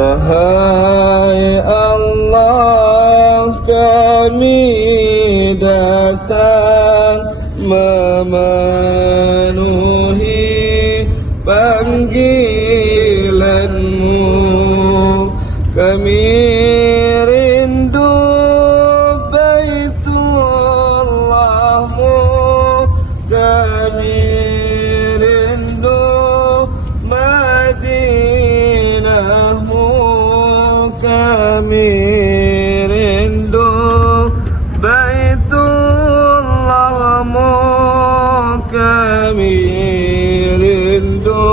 Wahai Allah, kami datang memenuhi panggilan-Mu. Kami rindu Baitullah-Mu, kami rindu Madinah-Mu, kami rindu Baitullah-Mu, kami rindu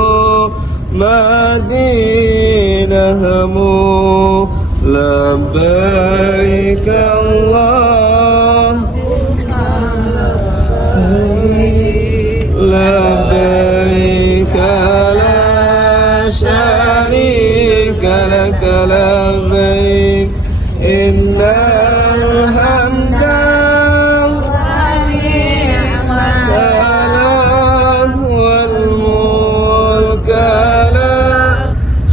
Madinah-Mu. Labbaik Allah, labbaik la syarika lak, labbaik innal hamda wal mulka la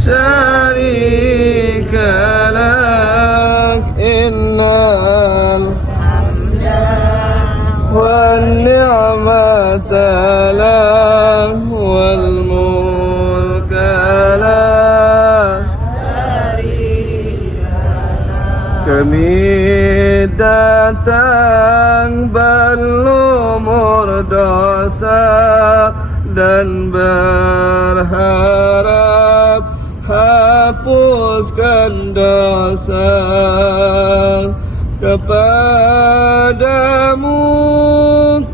syarika lak, innal wan ni'mata lak wal mulka la. Kami datang berlumur dosa dan berharap hapuskan dosa. Kepadamu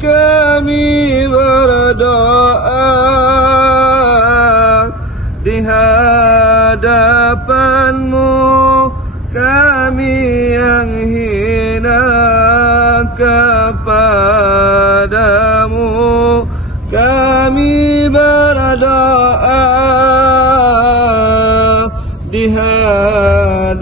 kami berdoa, di hadapan-Mu kami yang hina. Kepadamu kami berdoa, di hadapan